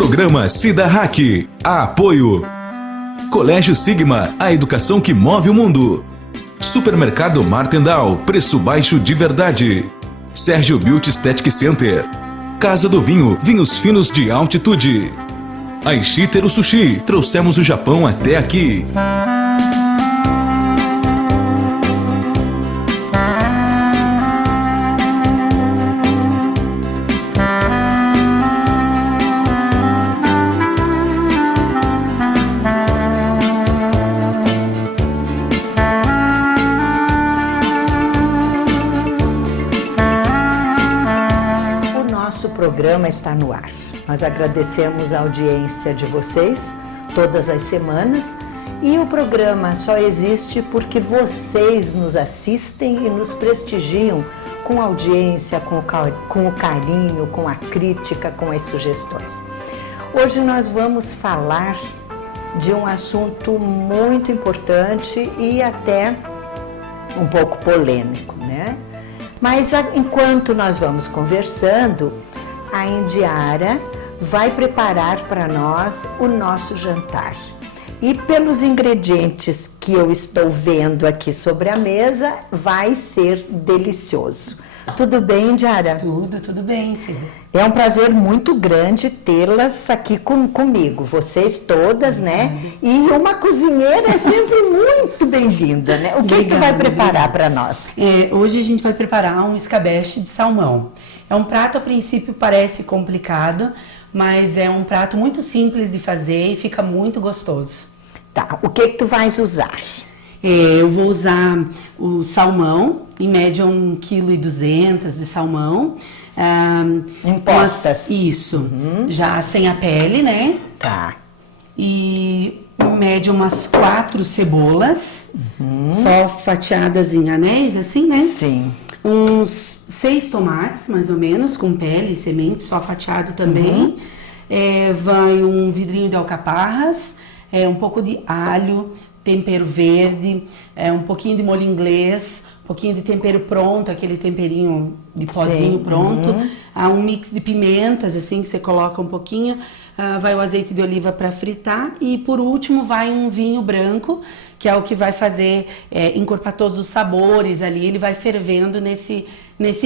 Programa Cida Hack. Apoio. Colégio Sigma, a educação que move o mundo. Supermercado Martendal, preço baixo de verdade. Sérgio Beauty Aesthetic Center. Casa do Vinho, vinhos finos de altitude. Aishiteru Sushi, trouxemos o Japão até aqui. O programa está no ar. Nós agradecemos a audiência de vocês todas as semanas e o programa só existe porque vocês nos assistem e nos prestigiam com a audiência, com o carinho, com a crítica, com as sugestões. Hoje nós vamos falar de um assunto muito importante e até um pouco polêmico, né? Mas enquanto nós vamos conversando, a Indiara vai preparar para nós o nosso jantar. E pelos ingredientes que eu estou vendo aqui sobre a mesa, vai ser delicioso. Tudo bem, Indiara? Tudo bem, sim. É um prazer muito grande tê-las aqui comigo, vocês todas, né? E uma cozinheira é sempre muito bem-vinda, né? O que tu vai preparar para nós? Hoje a gente vai preparar um escabeche de salmão. É um prato, a princípio, parece complicado, mas é um prato muito simples de fazer e fica muito gostoso. Tá, o que tu vais usar? Eu vou usar o salmão, em média 1,2 kg de salmão. Impostas? Isso, já sem a pele, né? Tá. E em média umas 4 cebolas, só fatiadas em anéis, assim, né? Sim. Uns 6 tomates, mais ou menos, com pele e semente, só fatiado também. Vai um vidrinho de alcaparras, um pouco de alho, tempero verde, um pouquinho de molho inglês, um pouquinho de tempero pronto, aquele temperinho de pozinho pronto, um mix de pimentas, assim, que você coloca um pouquinho, vai o azeite de oliva para fritar e, por último, vai um vinho branco, que é o que vai fazer, encorpar todos os sabores ali, ele vai fervendo nesse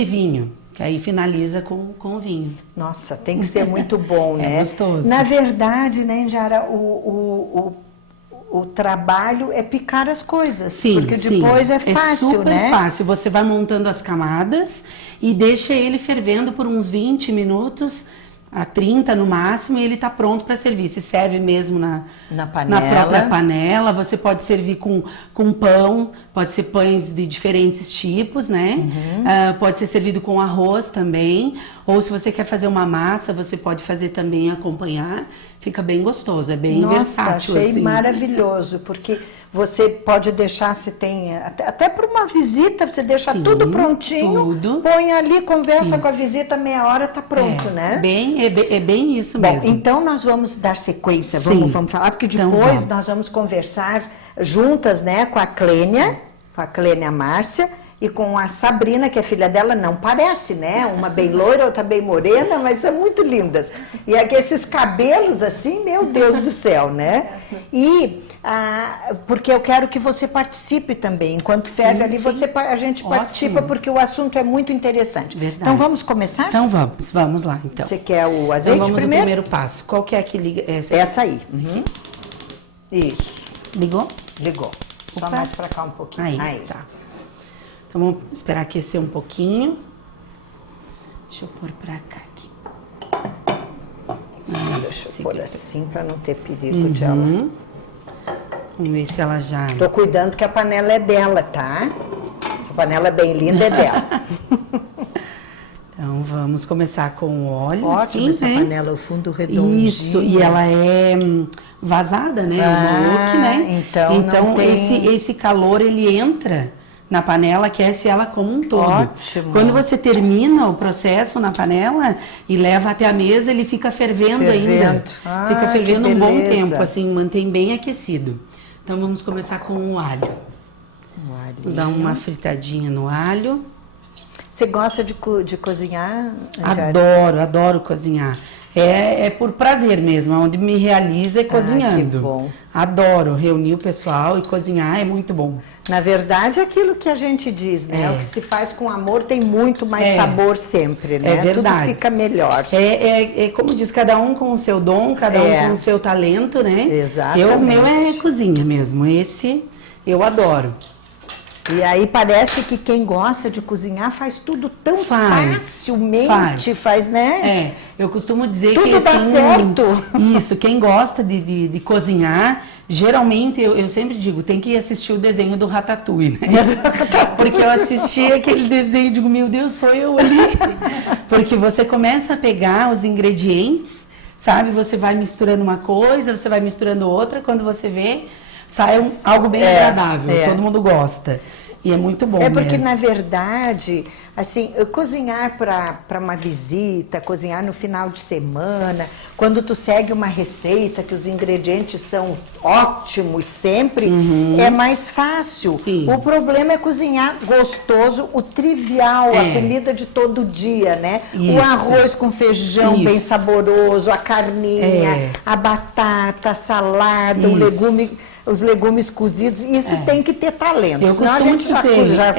vinho, que aí finaliza com o vinho. Nossa, tem que ser muito bom, né? É gostoso. Na verdade, né, Indiara, o trabalho é picar as coisas, sim, porque depois é fácil, super né? É fácil, você vai montando as camadas e deixa ele fervendo por uns 20 minutos, a 30 no máximo, e ele tá pronto para servir. Se serve mesmo na própria panela, você pode servir com pão, pode ser pães de diferentes tipos, né? Pode ser servido com arroz também, ou se você quer fazer uma massa, você pode fazer também acompanhar, fica bem gostoso, é bem versátil. Nossa, achei assim. Maravilhoso, porque você pode deixar, se tem, até para uma visita, você deixa tudo prontinho, põe ali, conversa com a visita, meia hora, tá pronto, né? É bem isso Bom, mesmo. então nós vamos dar sequência, vamos falar, porque depois então, nós vamos conversar juntas, né, com a Clênia Márcia, e com a Sabrina, que é filha dela, não parece, né? Uma bem loira, outra bem morena, mas são muito lindas. E aqui esses cabelos assim, meu Deus do céu, né? E porque eu quero que você participe também. Enquanto ferve ali, a gente participa, porque o assunto é muito interessante. Verdade. Então vamos começar? Então vamos lá então. Você quer o azeite então, vamos primeiro? O primeiro passo. Qual que é que liga? Essa aí. Isso. Ligou? Ligou. Só mais pra cá um pouquinho. Aí. Tá. Então vamos esperar aquecer um pouquinho. Deixa eu pôr pra cá aqui. Deixa eu pôr assim pra não ter perigo de ela. Vamos ver se ela já... Tô cuidando que a panela é dela, tá? Essa panela é bem linda, é dela. Então vamos começar com o óleo. Ótimo, assim, essa panela, o fundo redondinho. Isso, e ela é vazada, né? O look, né? Então esse calor, ele entra na panela, aquece ela como um todo. Ótimo. Quando você termina o processo na panela e leva até a mesa, ele fica fervendo ainda. Fica fervendo um bom tempo, assim, mantém bem aquecido. Então vamos começar com o alho. Vamos dar uma fritadinha no alho. Você gosta de cozinhar? Adoro cozinhar. É por prazer mesmo, onde me realiza é cozinhando. Que bom. Adoro reunir o pessoal e cozinhar, é muito bom. Na verdade, é aquilo que a gente diz, né? O que se faz com amor tem muito mais sabor sempre, né? É verdade. Tudo fica melhor. É como diz, cada um com o seu dom, cada um com o seu talento, né? Exatamente. O meu é cozinha mesmo, esse eu adoro. E aí parece que quem gosta de cozinhar faz tudo tão facilmente, faz, né? Eu costumo dizer tudo que dá assim, certo. Isso, quem gosta de cozinhar, geralmente eu sempre digo, tem que assistir o desenho do Ratatouille, né? Porque eu assisti aquele desenho e digo, meu Deus, sou eu ali. Porque você começa a pegar os ingredientes, sabe? Você vai misturando uma coisa, você vai misturando outra, quando você vê, sai algo bem agradável, todo mundo gosta. E é muito bom porque, mesmo. na verdade, assim, cozinhar para uma visita, cozinhar no final de semana, quando tu segue uma receita que os ingredientes são ótimos sempre, é mais fácil. Sim. O problema é cozinhar gostoso, o trivial, a comida de todo dia, né? Isso. O arroz com feijão bem saboroso, a carninha, a batata, a salada, o legume... Os legumes cozidos, isso tem que ter talento. Senão a gente já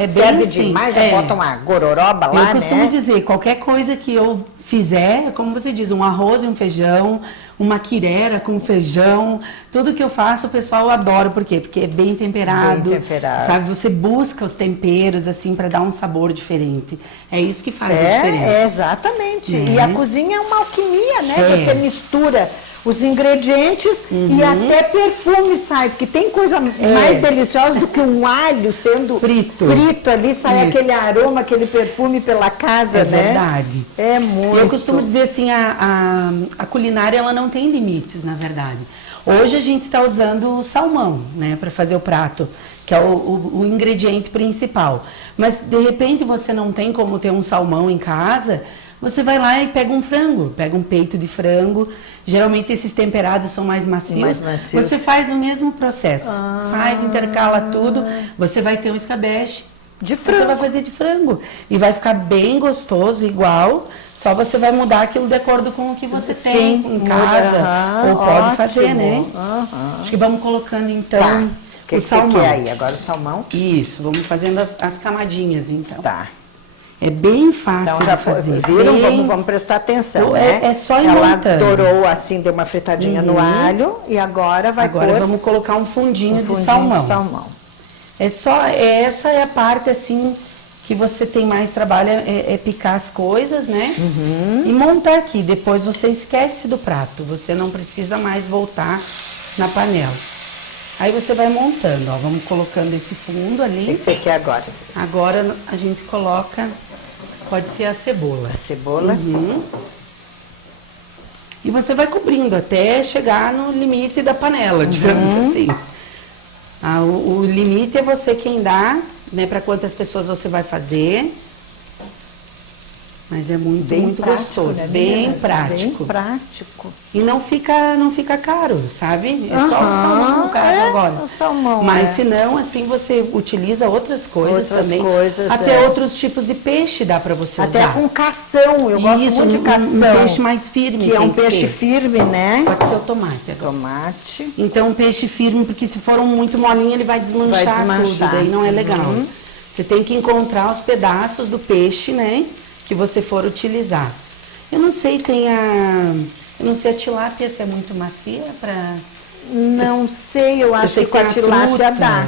serve demais, já bota uma gororoba lá, né? Eu costumo dizer, qualquer coisa que eu fizer, como você diz, um arroz e um feijão, uma quirera com feijão, tudo que eu faço o pessoal adora. Por quê? Porque é bem temperado. Bem temperado. Sabe, você busca os temperos, assim, para dar um sabor diferente. É isso que faz a diferença. Exatamente. E a cozinha é uma alquimia, né? Você mistura os ingredientes e até perfume sai, porque tem coisa mais deliciosa do que um alho sendo frito ali, sai aquele aroma, aquele perfume pela casa, né? É verdade. É muito. Eu costumo dizer assim, a culinária ela não tem limites, na verdade. Hoje a gente está usando o salmão, né, para fazer o prato, que é o ingrediente principal. Mas de repente você não tem como ter um salmão em casa, você vai lá e pega um frango, pega um peito de frango. Geralmente esses temperados são mais macios. Você faz o mesmo processo. Faz, intercala tudo. Você vai ter um escabeche de frango. Você vai fazer de frango. E vai ficar bem gostoso, igual. Só você vai mudar aquilo de acordo com o que você tem em casa. Ou pode fazer, né? Acho que vamos colocando então o que você quer aí? Agora o salmão? Isso, vamos fazendo as camadinhas então. Tá. É bem fácil de fazer. Viram? Vamos prestar atenção, né? É só ir Ela montando. Dourou assim, deu uma fritadinha no alho e agora vamos colocar um fundinho de salmão. Essa é a parte assim que você tem mais trabalho, é picar as coisas, né? E montar aqui. Depois você esquece do prato, você não precisa mais voltar na panela. Aí você vai montando, ó, vamos colocando esse fundo ali. O que você quer agora? Agora a gente coloca, pode ser a cebola. A cebola. E você vai cobrindo até chegar no limite da panela, digamos assim. O limite é você quem dá, né, para quantas pessoas você vai fazer. Mas é muito prático, gostoso, né? bem prático. Bem prático. E não fica caro, sabe? É só o salmão no caso agora. O salmão, mas se não, assim você utiliza outras coisas também. Até outros tipos de peixe dá para você usar. Até com cação, eu gosto muito de cação. Um peixe mais firme. Que é um peixe firme, né? Pode ser o tomate agora. Tomate. Então um peixe firme, porque se for um muito molinho ele vai desmanchar tudo, daí não é legal. Você tem que encontrar os pedaços do peixe, né? Que você for utilizar. Eu não sei, eu não sei a tilápia se é muito macia para... Não sei, eu acho que a tilápia dá.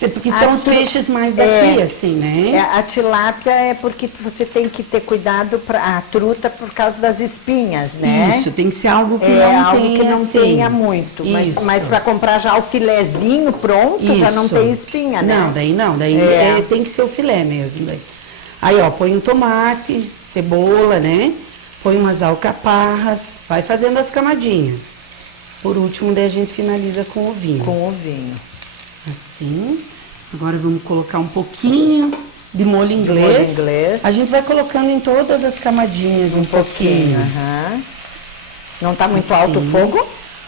Porque são os peixes mais daqui, assim, né? A tilápia é porque você tem que ter cuidado para a truta por causa das espinhas, né? Isso, tem que ser algo que não tenha muito. Mas para comprar já o filezinho pronto, já não tem espinha, né? Não, daí tem que ser o filé mesmo. Aí, ó, põe um tomate, cebola, né? Põe umas alcaparras, vai fazendo as camadinhas. Por último, daí a gente finaliza com o ovinho. Com o ovinho. Assim. Agora vamos colocar um pouquinho de molho inglês. A gente vai colocando em todas as camadinhas um pouquinho. Não tá muito alto o fogo?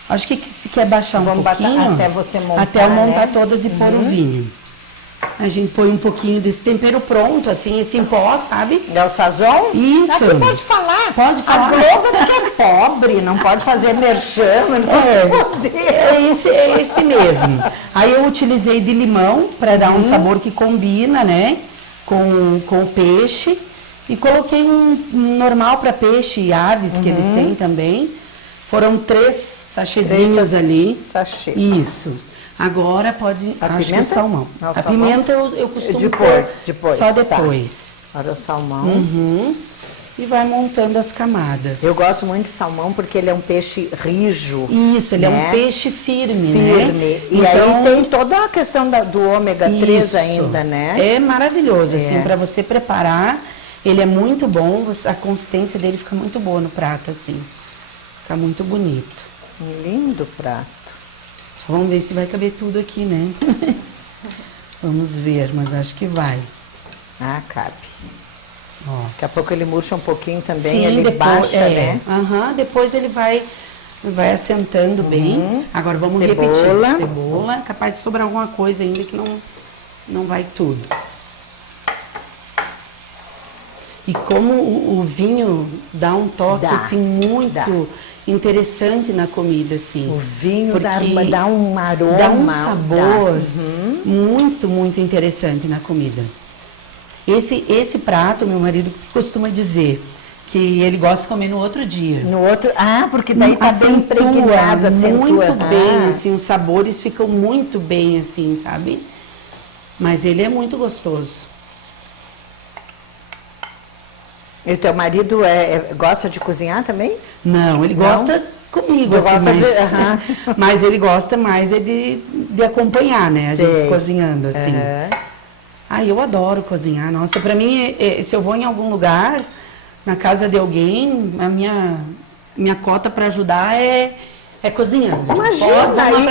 Acho que se quer baixar um pouquinho. Até você montar, até eu montar todas e pôr o vinho. A gente põe um pouquinho desse tempero pronto, assim, esse em pó, sabe? É o sazon? Isso. Aqui pode falar. Pode falar. A Globo é que é pobre, não pode fazer merchan, não pode poder. É esse mesmo. Aí eu utilizei de limão para dar um sabor que combina, né? Com o peixe. E coloquei um normal para peixe e aves, que eles têm também. Foram 3 sachezinhos ali. Sachês. Isso. Agora pode... A acho que pimenta? o salmão. Não, o a salmão? pimenta eu costumo Depois. só tá. depois. Olha o salmão. E vai montando as camadas. Eu gosto muito de salmão porque ele é um peixe rijo. Isso, ele é né? um peixe firme, Firme. né? E aí tem toda a questão do ômega 3 Isso. ainda, né? É maravilhoso, assim, É. para você preparar. Ele é muito bom, a consistência dele fica muito boa no prato, assim. Fica muito bonito. Um lindo prato. Vamos ver se vai caber tudo aqui, né? Vamos ver, mas acho que vai. Ah, cabe. Ó. Daqui a pouco ele murcha um pouquinho também, Sim, ele depois, baixa, né? Depois ele vai assentando bem. Agora vamos Cebola. repetir. Cebola. Capaz de sobrar alguma coisa ainda que não vai tudo. E como o vinho dá um toque Dá, assim muito dá. interessante na comida, assim. O vinho Porque dá um aroma. dá um sabor Uhum. muito, muito interessante na comida. Esse prato, meu marido costuma dizer que ele gosta de comer no outro dia. No outro, porque daí tá bem impregnado, acentua. Muito bem, assim, os sabores ficam muito bem, assim, sabe? Mas ele é muito gostoso. E o teu marido gosta de cozinhar também? Não, ele Não? gosta comigo, assim, Gosta mas, mas ele gosta mais de acompanhar, né? A Sei. gente cozinhando, assim. Aham. Eu adoro cozinhar. Nossa, pra mim, se eu vou em algum lugar, na casa de alguém, a minha cota pra ajudar é cozinhando.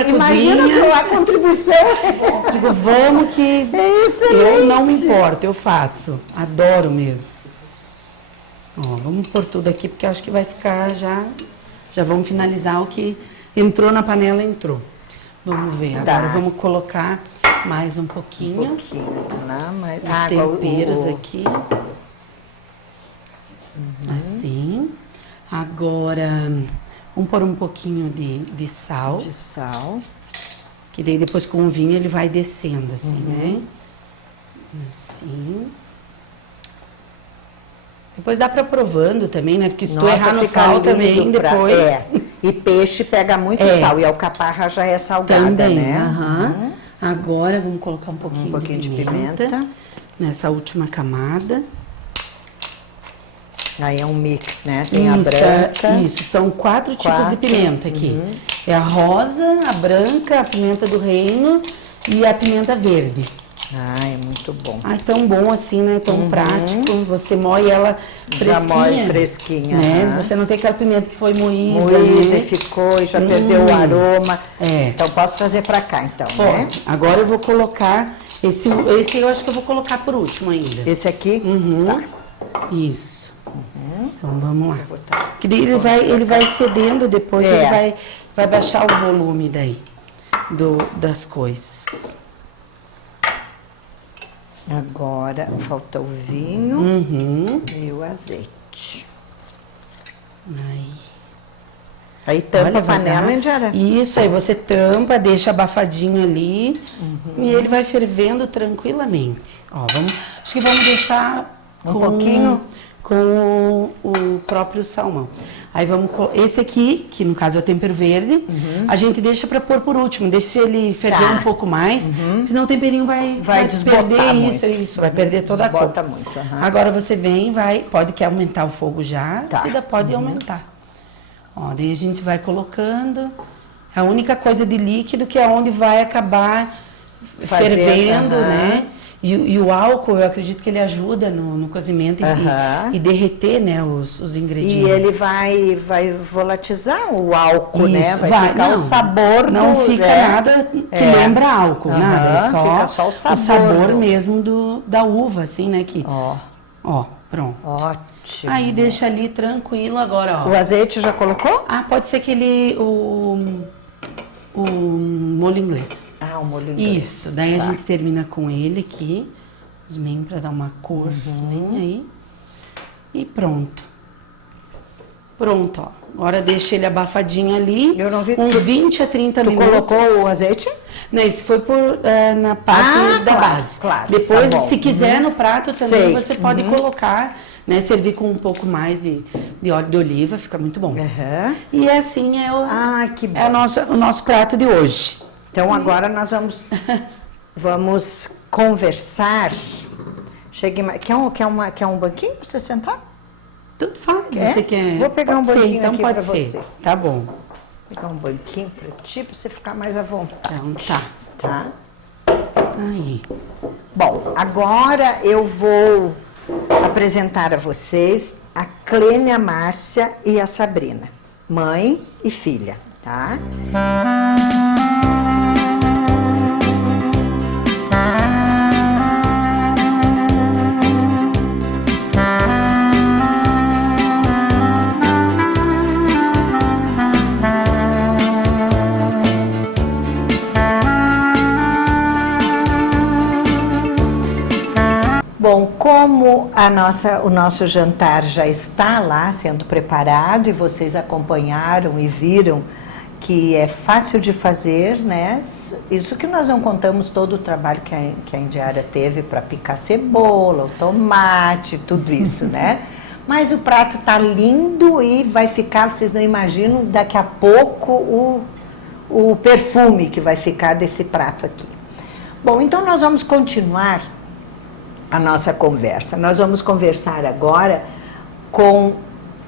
Imagina a contribuição. Digo, vamos que É excelente. eu não me importo, eu faço. Adoro mesmo. Ó, vamos pôr tudo aqui, porque eu acho que vai ficar já vamos finalizar o que entrou na panela, entrou. Vamos ver, agora vamos colocar mais um pouquinho. Os Os temperos aqui. Assim. Agora, vamos pôr um pouquinho de sal. De sal. Que daí depois com o vinho ele vai descendo, assim, né? Assim. Depois dá pra provando também, né? Porque se tu errar no fica sal lindo também, depois... E peixe pega muito sal. E a alcaparra já é salgada, Também, né? Agora vamos colocar um pouquinho de pimenta nessa última camada. Aí é um mix, né? Tem a branca. Isso, são 4 tipos de pimenta aqui. É a rosa, a branca, a pimenta do reino e a pimenta verde. É muito bom. Tão bom assim, né? Tão prático. Você moe ela fresquinha. Já moe fresquinha. Né? Você não tem aquela pimenta que foi moída. Moída né? e ficou e já perdeu o aroma. É. Então posso trazer pra cá, então, né? Agora eu vou colocar esse eu acho que eu vou colocar por último ainda. Esse aqui? Tá. Isso. Então vamos lá. Eu vou tá. Que daí ele vai cedendo, depois ele vai baixar o volume daí das coisas. Agora falta o vinho e o azeite. Aí tampa a panela, Indiara? Isso, aí você tampa, deixa abafadinho ali e ele vai fervendo tranquilamente. Ó, acho que vamos deixar um pouquinho com o próprio salmão. Aí esse aqui, que no caso é o tempero verde, a gente deixa para pôr por último, deixa ele ferver um pouco mais, senão o temperinho vai desbotar perder muito. isso, vai perder toda a cor. Desbota muito. Agora você vem, quer aumentar o fogo já, você pode aumentar. Ó, daí a gente vai colocando, a única coisa de líquido que é onde vai acabar fervendo, né? E o álcool, eu acredito que ele ajuda no cozimento e derreter, né, os ingredientes. E ele vai volatizar o álcool, Isso, né? Vai ficar o sabor não fica nada que lembra álcool, nada. É fica só o sabor mesmo da uva, assim, né? Ó, pronto. Ótimo. Aí deixa ali tranquilo agora, ó. O azeite já colocou? Pode ser o molho inglês. o molho inglês. Isso, daí Tá. a gente termina com ele aqui, os membros para dar uma corzinha aí. E pronto. Pronto, ó. Agora deixa ele abafadinho ali. Eu não vi. Uns 20 a 30 Tu minutos. colocou o azeite? Não, esse foi na parte da claro, base. claro. Depois, Tá bom. se quiser, no prato também Sei. você pode colocar, né? Servir com um pouco mais de óleo de oliva, fica muito bom. Aham. E assim Que bom. é o nosso prato de hoje. Então agora nós vamos conversar. Chegue mais. Quer um banquinho para você sentar? Tudo faz, Quer? você quer. Vou pegar um Pode ser, banquinho então aqui pode pra ser. você. Tá bom. Vou pegar um banquinho para ti, para você ficar mais à vontade. Então tá. Tá? Aí. Bom, agora eu vou apresentar a vocês a Clênia, a Márcia e a Sabrina, mãe e filha, tá? Bom, como o nosso jantar já está lá sendo preparado e vocês acompanharam e viram que é fácil de fazer, né? Isso que nós não contamos todo o trabalho que a Indiara teve para picar cebola, o tomate, tudo isso, né? Mas o prato tá lindo e vai ficar, vocês não imaginam, daqui a pouco o perfume que vai ficar desse prato aqui. Bom, então nós vamos continuar a nossa conversa. Nós vamos conversar agora com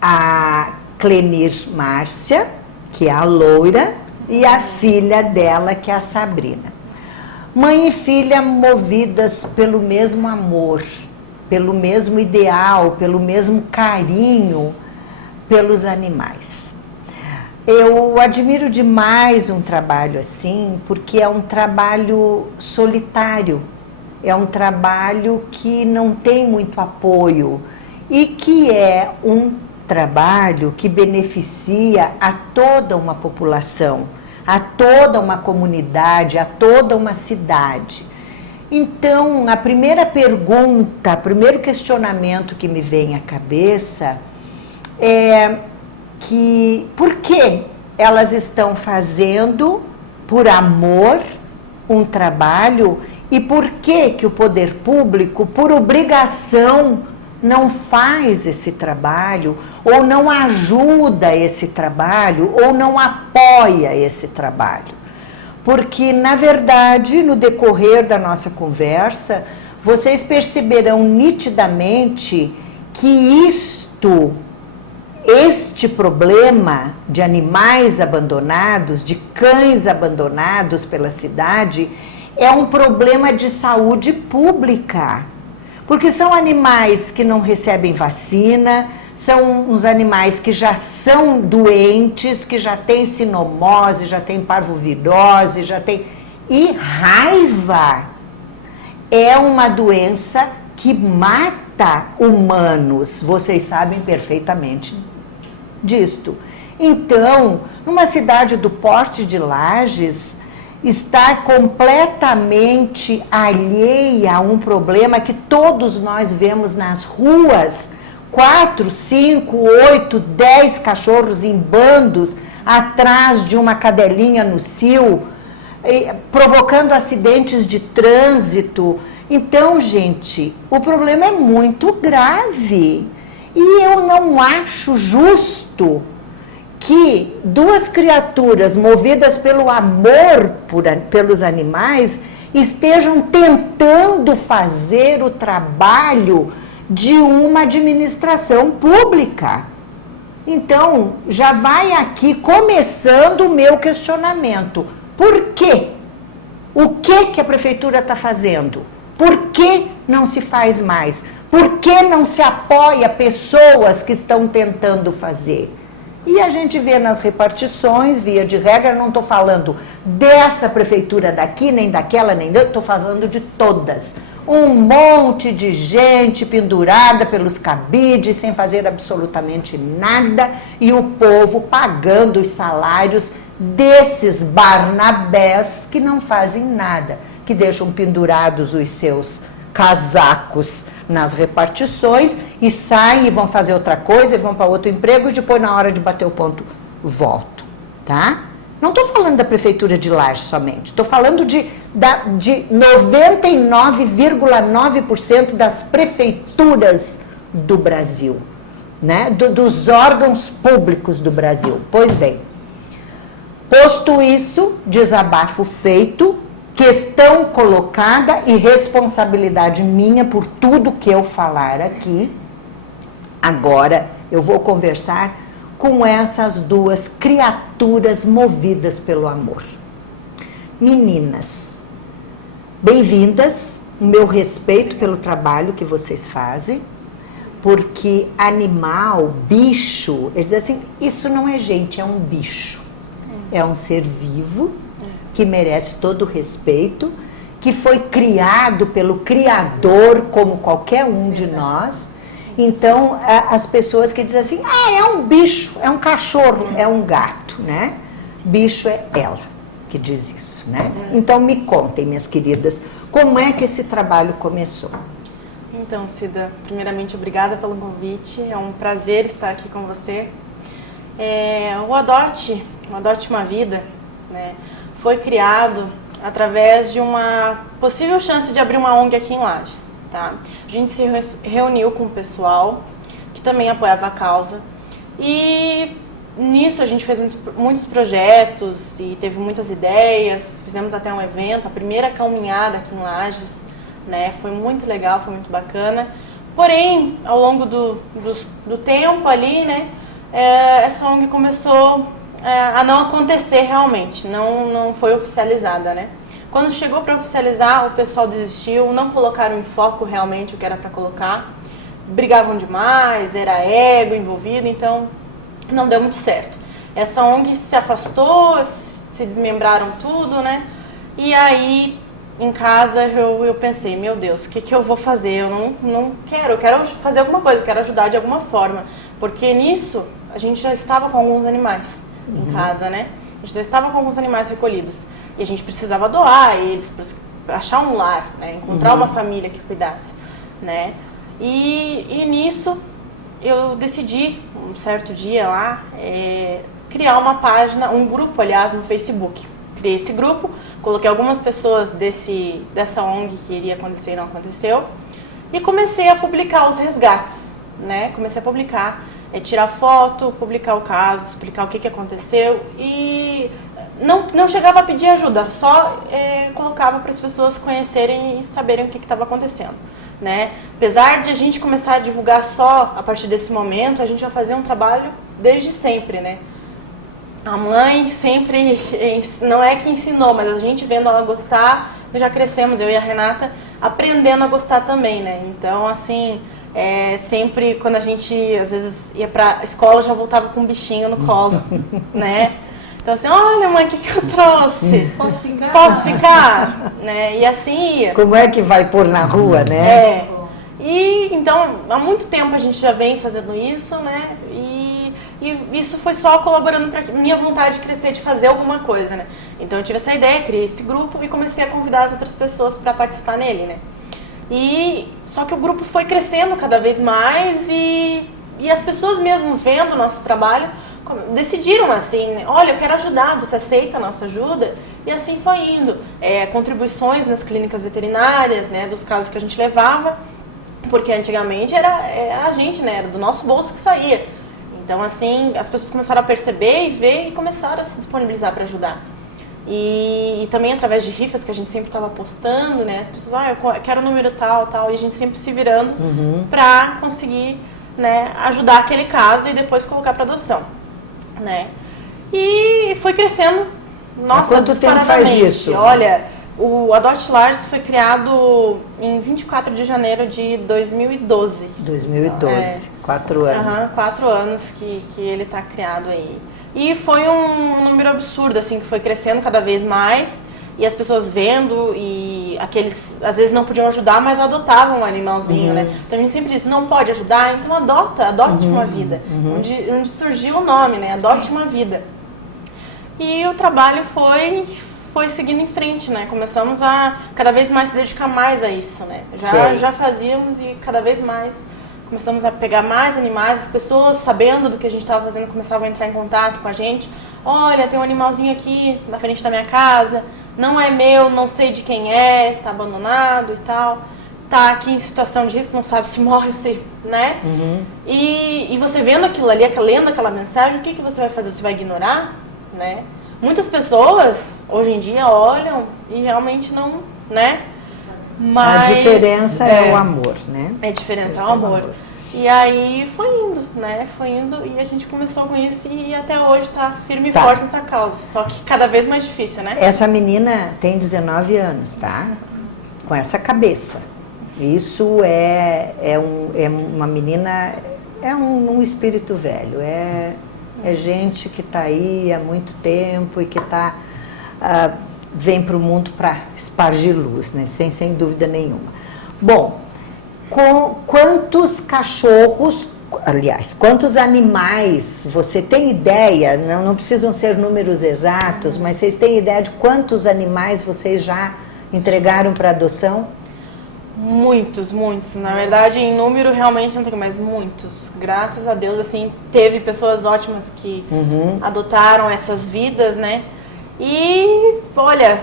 a Clenir Márcia, que é a loira, e a filha dela, que é a Sabrina. Mãe e filha movidas pelo mesmo amor, pelo mesmo ideal, pelo mesmo carinho pelos animais. Eu admiro demais um trabalho assim, porque é um trabalho solitário. É um trabalho que não tem muito apoio e que é um trabalho que beneficia a toda uma população, a toda uma comunidade, a toda uma cidade. Então, a primeira pergunta, o primeiro questionamento que me vem à cabeça é que por que elas estão fazendo por amor um trabalho e por que o poder público, por obrigação, não faz esse trabalho, ou não ajuda esse trabalho, ou não apoia esse trabalho. Porque, na verdade, no decorrer da nossa conversa, vocês perceberão nitidamente que este problema de animais abandonados, de cães abandonados pela cidade, é um problema de saúde pública, porque são animais que não recebem vacina, são uns animais que já são doentes, que já têm sinomose, já têm parvovirose, já têm... E raiva é uma doença que mata humanos, vocês sabem perfeitamente disto. Então, numa cidade do porte de Lages, estar completamente alheia a um problema que todos nós vemos nas ruas, 4, 5, 8, 10 cachorros em bandos atrás de uma cadelinha no cio, provocando acidentes de trânsito. Então, gente, o problema é muito grave e eu não acho justo que duas criaturas movidas pelo amor pelos animais estejam tentando fazer o trabalho de uma administração pública. Então, já vai aqui começando o meu questionamento. Por quê? O que a prefeitura está fazendo? Por que não se faz mais? Por que não se apoia pessoas que estão tentando fazer? E a gente vê nas repartições, via de regra, não estou falando dessa prefeitura daqui, nem daquela, nem daquela, estou falando de todas. Um monte de gente pendurada pelos cabides, sem fazer absolutamente nada, e o povo pagando os salários desses Barnabés que não fazem nada, que deixam pendurados os seus casacos nas repartições e saem e vão fazer outra coisa, e vão para outro emprego e depois, na hora de bater o ponto, voltam, tá? Não estou falando da Prefeitura de Lages somente, estou falando de 99,9% das prefeituras do Brasil, né? Dos órgãos públicos do Brasil. Pois bem, posto isso, desabafo feito, questão colocada e responsabilidade minha por tudo que eu falar aqui. Agora eu vou conversar com essas duas criaturas movidas pelo amor. Meninas, bem-vindas, o meu respeito pelo trabalho que vocês fazem, porque animal, bicho, eles dizem assim, isso não é gente, é um bicho. É um ser vivo, que merece todo o respeito, que foi criado pelo Criador, como qualquer um de nós. Então, as pessoas que dizem assim, é um bicho, é um cachorro, é um gato, né? Bicho é ela que diz isso, né? Então, me contem, minhas queridas, como é que esse trabalho começou? Então, Cida, primeiramente, obrigada pelo convite, é um prazer estar aqui com você. O Adote uma Vida, né, foi criado através de uma possível chance de abrir uma ONG aqui em Lages. Tá? A gente se reuniu com o pessoal que também apoiava a causa e nisso a gente fez muitos projetos e teve muitas ideias, fizemos até um evento, a primeira caminhada aqui em Lages, né? Foi muito legal, foi muito bacana. Porém, ao longo do tempo ali, né, essa ONG começou a não acontecer realmente, não foi oficializada, né? Quando chegou para oficializar, o pessoal desistiu, não colocaram em foco realmente o que era para colocar, brigavam demais, era ego envolvido, então não deu muito certo. Essa ONG se afastou, se desmembraram tudo, né? E aí, em casa, eu pensei, meu Deus, o que eu vou fazer? Eu não quero, eu quero fazer alguma coisa, eu quero ajudar de alguma forma, porque nisso a gente já estava com alguns animais em casa, né? A gente já estava com alguns animais recolhidos. E a gente precisava doar eles para achar um lar, né? Encontrar uma família que cuidasse, né? E nisso eu decidi, um certo dia lá, criar uma página, um grupo, aliás, no Facebook. Criei esse grupo, coloquei algumas pessoas dessa ONG que iria acontecer e não aconteceu, e comecei a publicar os resgates, né? Comecei a publicar, tirar foto, publicar o caso, explicar o que aconteceu e não chegava a pedir ajuda, só colocava para as pessoas conhecerem e saberem o que estava acontecendo, né? Apesar de a gente começar a divulgar só a partir desse momento, a gente já fazia um trabalho desde sempre, né? A mãe sempre, não é que ensinou, mas a gente vendo ela gostar, já crescemos, eu e a Renata, aprendendo a gostar também, né? Então, assim, sempre quando a gente, às vezes, ia pra escola, já voltava com um bichinho no colo, né? Então, assim, olha, mãe, o que eu trouxe? Posso ficar? Posso ficar? Né? E assim ia. Como é que vai pôr na rua, né? E, então, há muito tempo a gente já vem fazendo isso, né? E isso foi só colaborando para minha vontade de crescer, de fazer alguma coisa, né? Então, eu tive essa ideia, criei esse grupo e comecei a convidar as outras pessoas para participar nele, né? Só que o grupo foi crescendo cada vez mais e as pessoas mesmo vendo o nosso trabalho decidiram assim, né? Olha, eu quero ajudar, você aceita a nossa ajuda? E assim foi indo. Contribuições nas clínicas veterinárias, né, dos casos que a gente levava, porque antigamente era a gente, né, era do nosso bolso que saía. Então, assim, as pessoas começaram a perceber e ver e começaram a se disponibilizar para ajudar. E também através de rifas que a gente sempre estava postando, né, as pessoas, eu quero o número tal, e a gente sempre se virando para conseguir, né, ajudar aquele caso e depois colocar para adoção, né. E foi crescendo, nossa, há quanto tempo faz isso? Olha, o Adote Lages foi criado em 24 de janeiro de 2012. 2012, 4 anos. 4 anos que ele está criado aí. E foi um número absurdo, assim, que foi crescendo cada vez mais. E as pessoas vendo, e aqueles, às vezes não podiam ajudar, mas adotavam um animalzinho, né? Então a gente sempre disse, não pode ajudar, então adote uma vida. Onde surgiu o nome, né? Adote uma vida. E o trabalho foi seguindo em frente, né? Começamos a cada vez mais se dedicar mais a isso, né? Já fazíamos e cada vez mais começamos a pegar mais animais. As pessoas, sabendo do que a gente estava fazendo, começavam a entrar em contato com a gente. Olha, tem um animalzinho aqui na frente da minha casa, não é meu, não sei de quem é, tá abandonado e tal. Tá aqui em situação de risco, não sabe se morre ou se, né? E você vendo aquilo ali, lendo aquela mensagem, o que você vai fazer? Você vai ignorar, né? Muitas pessoas, hoje em dia, olham e realmente não, né? Mas a diferença é o amor, né? A diferença é o amor. E aí foi indo, né? Foi indo e a gente começou com isso e até hoje tá firme e forte nessa causa. Só que cada vez mais difícil, né? Essa menina tem 19 anos, tá? Com essa cabeça. Isso é uma menina, é um espírito velho, é gente que está aí há muito tempo e que vem para o mundo para espargir luz, né? Sem dúvida nenhuma. Bom, quantos cachorros, aliás, quantos animais, você tem ideia, não precisam ser números exatos, mas vocês têm ideia de quantos animais vocês já entregaram para adoção? Muitos. Na verdade, em número realmente não tem, mas muitos. Graças a Deus, assim, teve pessoas ótimas que adotaram essas vidas, né? E, olha,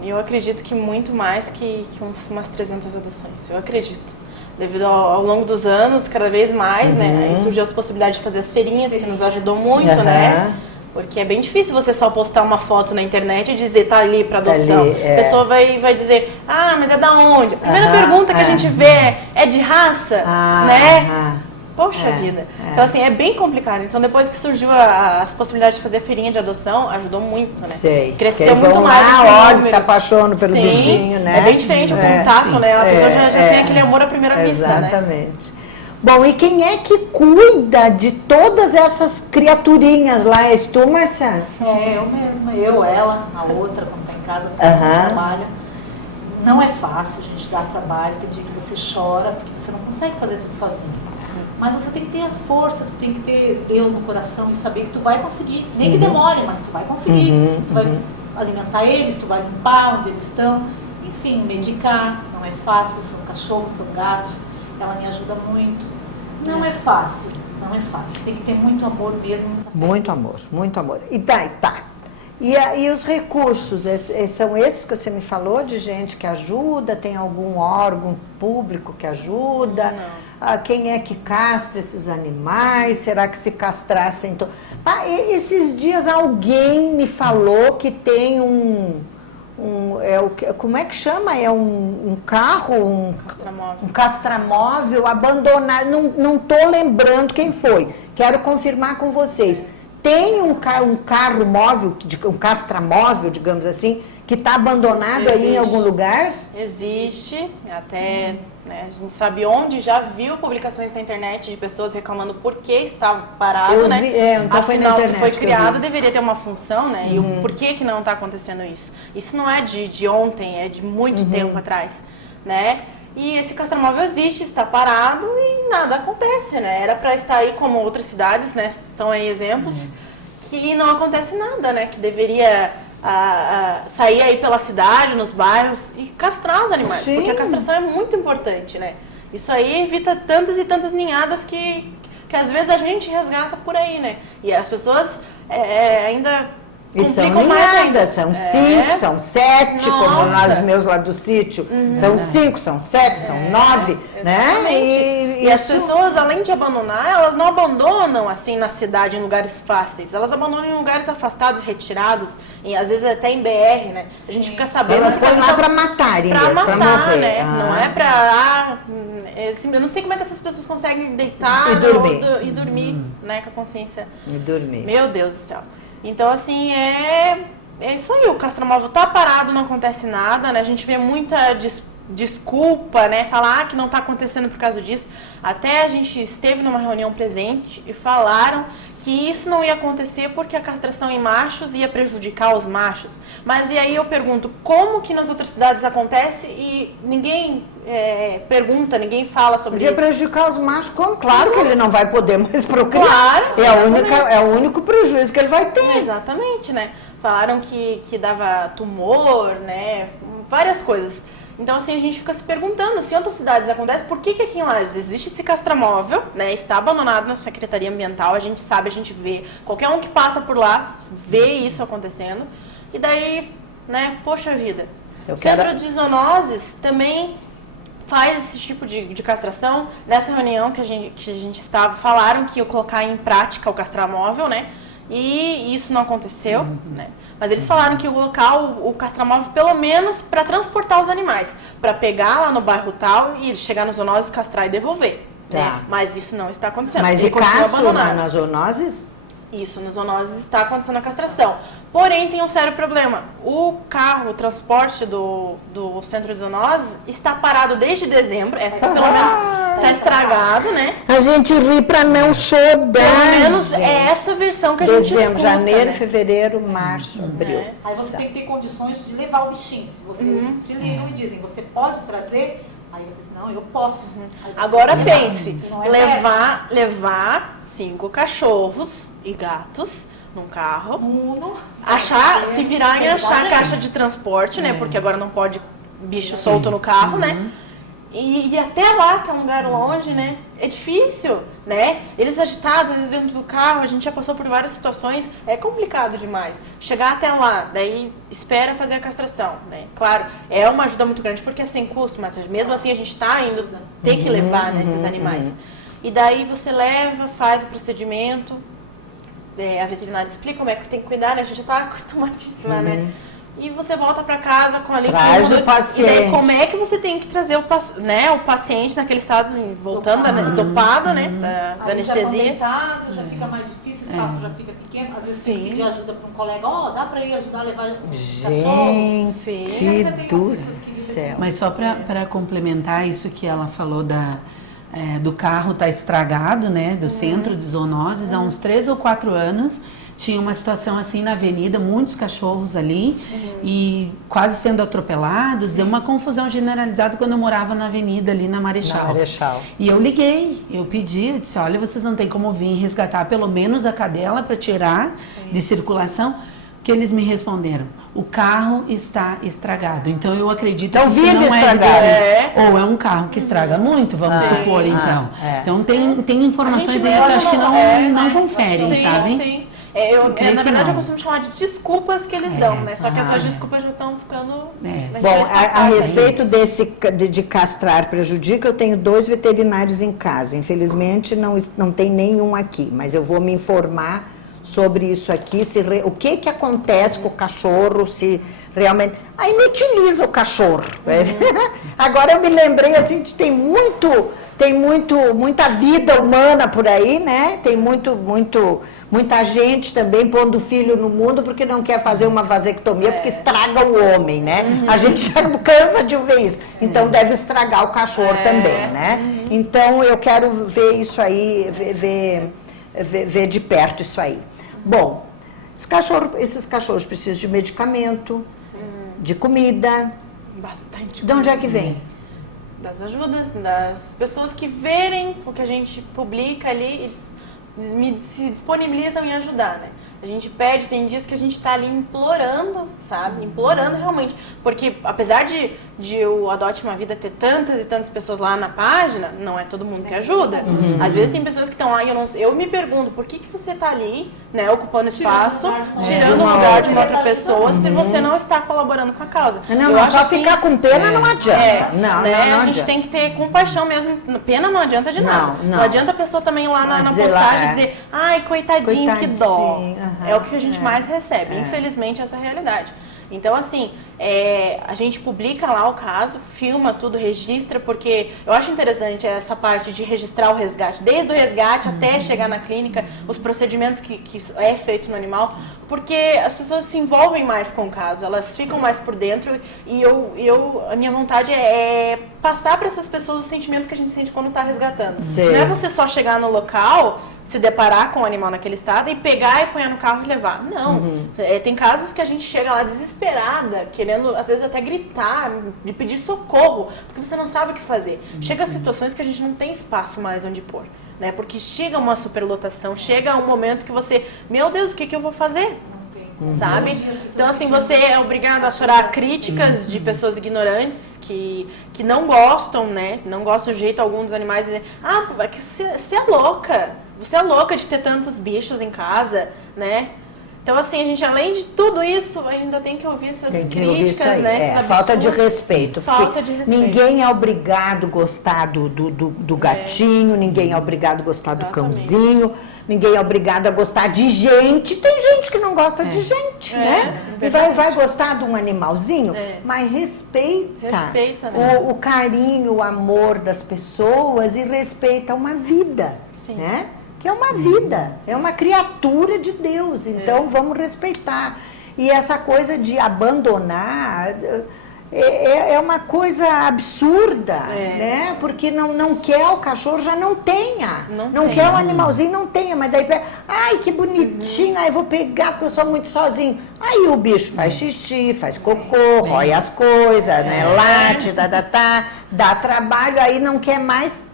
eu acredito que muito mais que umas 300 adoções, eu acredito. Devido ao longo dos anos, cada vez mais, né? Aí surgiu as possibilidades de fazer as feirinhas, que nos ajudou muito, né? Porque é bem difícil você só postar uma foto na internet e dizer, tá ali para adoção. Ali, a pessoa vai dizer, mas é da onde? A primeira pergunta que a gente vê é de raça, né? Poxa vida. Então, assim, é bem complicado. Então, depois que surgiu as possibilidades de fazer feirinha de adoção, ajudou muito, né? Sei. Cresceu muito mais. Olha, se apaixona pelo bichinho, né? É bem diferente o contato, né? A pessoa já tem aquele amor à primeira vista, né? Exatamente. Bom, e quem é que cuida de todas essas criaturinhas lá? És tu, Marcia? Eu mesma, ela, a outra, quando tá em casa, quando trabalha. Não é fácil, gente, dar trabalho, tem dia que você chora, porque você não consegue fazer tudo sozinho. Mas você tem que ter a força, tu tem que ter Deus no coração e saber que tu vai conseguir. Nem que demore, mas tu vai conseguir. Tu vai alimentar eles, tu vai limpar onde eles estão, enfim, medicar. Não é fácil, são cachorros, são gatos. Ela me ajuda muito. Não é fácil, tem que ter muito amor mesmo. Muito amor. E tá. E os recursos, são esses que você me falou, de gente que ajuda? Tem algum órgão público que ajuda? Quem é que castra esses animais? Será que se castrassem? Esses dias alguém me falou que tem como é que chama? É um carro, um castramóvel abandonado. Não estou lembrando quem foi. Quero confirmar com vocês. Tem um carro móvel, um castramóvel, digamos assim, que está abandonado aí em algum lugar? Existe, até a gente sabe onde, já viu publicações na internet de pessoas reclamando por que estava parado, né? Então foi na internet. Se foi criado, deveria ter uma função, né? E o porquê que não está acontecendo isso? Isso não é de ontem, é de muito tempo atrás, né? E esse castramóvel existe, está parado e nada acontece, né? Era para estar aí como outras cidades, né? São aí exemplos que não acontece nada, né? Que deveria sair aí pela cidade, nos bairros e castrar os animais. Sim. Porque a castração é muito importante, né? Isso aí evita tantas e tantas ninhadas que às vezes a gente resgata por aí, né? E as pessoas ainda E são ninhadas, são 5, são 7, como os meus lá do sítio. São 5, são 7, são 9, né? E as pessoas, além de abandonar, elas não abandonam assim na cidade, em lugares fáceis. Elas abandonam em lugares afastados, retirados, às vezes até em BR, né? A gente fica sabendo... Elas põem lá pra matarem mesmo, pra morrer. Né? Não é pra... eu não sei como é que essas pessoas conseguem deitar e dormir, né? Com a consciência. E dormir. Meu Deus do céu. Então, assim, é isso aí, o castramóvel tá parado, não acontece nada, né? A gente vê muita desculpa, né? Falar que não tá acontecendo por causa disso. Até a gente esteve numa reunião presente e falaram que isso não ia acontecer porque a castração em machos ia prejudicar os machos. Mas e aí eu pergunto, como que nas outras cidades acontece e ninguém pergunta, ninguém fala sobre Mas ia isso. prejudicar os machos como? Claro que ele não vai poder mais procriar. Claro, É o único prejuízo que ele vai ter. Exatamente, né? Falaram que dava tumor, né? Várias coisas. Então, assim, a gente fica se perguntando se em outras cidades acontece, por que aqui em Lages existe esse castramóvel, né? Está abandonado na Secretaria Ambiental, a gente sabe, a gente vê. Qualquer um que passa por lá vê isso acontecendo. E daí, né, poxa vida. O Centro de Zoonoses também faz esse tipo de castração. Nessa reunião que a gente estava, falaram que ia colocar em prática o castramóvel, né? E isso não aconteceu, né? Mas eles falaram que ia colocar o castramóvel pelo menos para transportar os animais, para pegar lá no bairro tal e chegar nos zoonoses, castrar e devolver. Tá. Né? Mas isso não está acontecendo. Mas ele e continua castro abandonado. nas zoonoses? Isso, nos zoonoses está acontecendo a castração. Porém, tem um sério problema. O carro, o transporte do Centro de Zoonoses está parado desde dezembro. Essa, pelo menos, está estragado, né? A gente ri pra não chorar. Pelo menos é essa versão que a gente Dezembro, escuta, janeiro, né? fevereiro, março, abril. Aí você tem que ter condições de levar o bichinho. Se vocês te ligam e dizem, você pode trazer? Aí você diz, não, eu posso. Aí você Agora tem que levar. pense, E não é perto. levar 5 cachorros e gatos num carro, Uno. se virar em achar a caixa de transporte, né? Porque agora não pode bicho solto no carro, né? E até lá, que é um lugar longe, né? É difícil, né? Eles agitados, às vezes dentro do carro, a gente já passou por várias situações, é complicado demais. Chegar até lá, daí espera fazer a castração, né? Claro, é uma ajuda muito grande porque é sem custo, mas mesmo assim a gente tá indo, tem que levar, né, esses animais. E daí você leva, faz o procedimento, a veterinária explica como é que tem que cuidar, né? A gente já tá acostumadíssima, né? E você volta para casa com ali Traz tudo. o paciente. E daí como é que você tem que trazer o paciente naquele estado, voltando, dopado, né? Da Aí já anestesia. deitado, já fica mais difícil, o espaço já fica pequeno. Às vezes tem que pedir ajuda para um colega, dá para ir ajudar a levar o cachorro. Gente do céu. Mas só para complementar isso que ela falou do carro tá estragado, né? Do centro de zoonoses, há uns 3 ou 4 anos. Tinha uma situação assim na avenida, muitos cachorros ali e quase sendo atropelados. Uma confusão generalizada quando eu morava na avenida ali na Marechal. E eu liguei, eu pedi, eu disse, olha, vocês não tem como vir resgatar pelo menos a cadela para tirar de circulação. Que eles me responderam, o carro está estragado. Então eu acredito que isso não é ou é um carro que estraga muito, vamos supor então. Então tem informações aí que eu acho que não conferem, sabe? Sim. Na verdade, eu costumo chamar de desculpas que eles dão, né? Só que essas desculpas já estão ficando... Bom, a respeito de castrar prejudica, eu tenho 2 veterinários em casa. Infelizmente, não tem nenhum aqui, mas eu vou me informar sobre isso aqui, o que acontece com o cachorro, se realmente... Aí inutiliza o cachorro. Agora eu me lembrei, assim, que tem muita vida humana por aí, né? Tem muita gente também pondo filho no mundo porque não quer fazer uma vasectomia, porque estraga o homem, né? A gente já cansa de ver isso. Então deve estragar o cachorro também, né? Então eu quero ver isso aí, ver de perto isso aí. Bom, esses cachorros precisam de medicamento, de comida. Bastante. De onde é que vem? Das ajudas, das pessoas que verem o que a gente publica ali e se disponibilizam em ajudar, né? A gente pede, tem dias que a gente tá ali implorando, sabe? Implorando realmente. Porque apesar de o Adote Uma Vida ter tantas e tantas pessoas lá na página, não é todo mundo que ajuda. Às vezes tem pessoas que estão lá e eu me pergunto, por que você tá ali, né, ocupando espaço, tirando o lugar de uma outra pessoa, se você não está colaborando com a causa? Não, só ficar com pena não adianta. Não a gente tem que ter compaixão mesmo. Pena não adianta de nada. Não adianta a pessoa também ir lá na postagem dizer, ai, coitadinho, que dó. É o que a gente mais recebe. Infelizmente, essa é a realidade. Então, assim, a gente publica lá o caso, filma tudo, registra, porque eu acho interessante essa parte de registrar o resgate, desde o resgate até chegar na clínica, os procedimentos que é feito no animal, porque as pessoas se envolvem mais com o caso, elas ficam mais por dentro e a minha vontade é passar para essas pessoas o sentimento que a gente sente quando está resgatando. Não é você só chegar no local, se deparar com o animal naquele estado e pegar e pôr no carro e levar. Não. Tem casos que a gente chega lá desesperada, querendo, às vezes, até gritar, de pedir socorro, porque você não sabe o que fazer. Chega a situações que a gente não tem espaço mais onde pôr, né? Porque chega uma superlotação, chega um momento que você, meu Deus, o que eu vou fazer? Sabe? Então, assim, você é obrigado a aturar críticas de pessoas ignorantes que não gostam, né? Não gostam de jeito algum dos animais. Você é louca. Você é louca de ter tantos bichos em casa, né? Então, assim, a gente, além de tudo isso, ainda tem que ouvir essas críticas, né? Falta de respeito. Falta de respeito. Ninguém é obrigado a gostar do gatinho, ninguém é obrigado a gostar do cãozinho, ninguém é obrigado a gostar de gente. Tem gente que não gosta de gente, né? E vai gostar de um animalzinho, mas respeita né? o carinho, o amor das pessoas e respeita uma vida, né? Que é uma vida, é uma criatura de Deus, então vamos respeitar. E essa coisa de abandonar é uma coisa absurda, né? Porque não quer o cachorro, já não tenha. Não quer o animalzinho, não tenha. Mas daí, ai, que bonitinho, ai, vou pegar porque eu sou muito sozinho. Aí o bicho faz xixi, faz cocô, rói as coisas, né? Late, dá trabalho, aí não quer mais.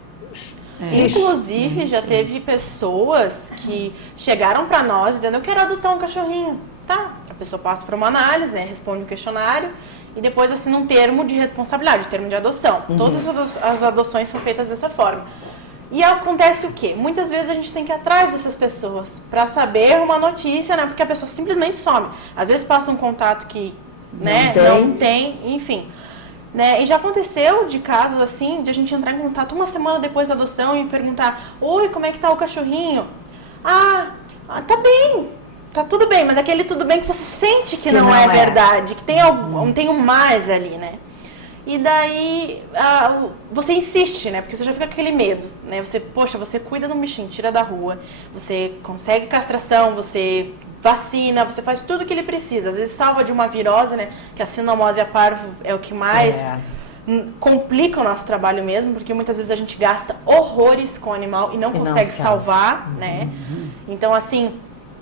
Inclusive, já teve pessoas que chegaram pra nós dizendo, eu quero adotar um cachorrinho. Tá, a pessoa passa por uma análise, né, responde um questionário e depois assina um termo de responsabilidade, termo de adoção. Todas as adoções são feitas dessa forma. E acontece o quê? Muitas vezes a gente tem que ir atrás dessas pessoas pra saber uma notícia, né, porque a pessoa simplesmente some. Às vezes passa um contato que, né, não tem, enfim. Né? E já aconteceu de casos assim, de a gente entrar em contato uma semana depois da adoção e perguntar, oi, como é que tá o cachorrinho? Tá bem, tá tudo bem, mas aquele tudo bem que você sente que não é verdade, que tem um mais ali, né? E daí você insiste, né? Porque você já fica com aquele medo, né? Você cuida de um bichinho, tira da rua, você consegue castração, você vacina, você faz tudo o que ele precisa. Às vezes salva de uma virose, né? Que a sinomose a parvo é o que mais complica o nosso trabalho mesmo, porque muitas vezes a gente gasta horrores com o animal e não consegue salvar, né? Então, assim,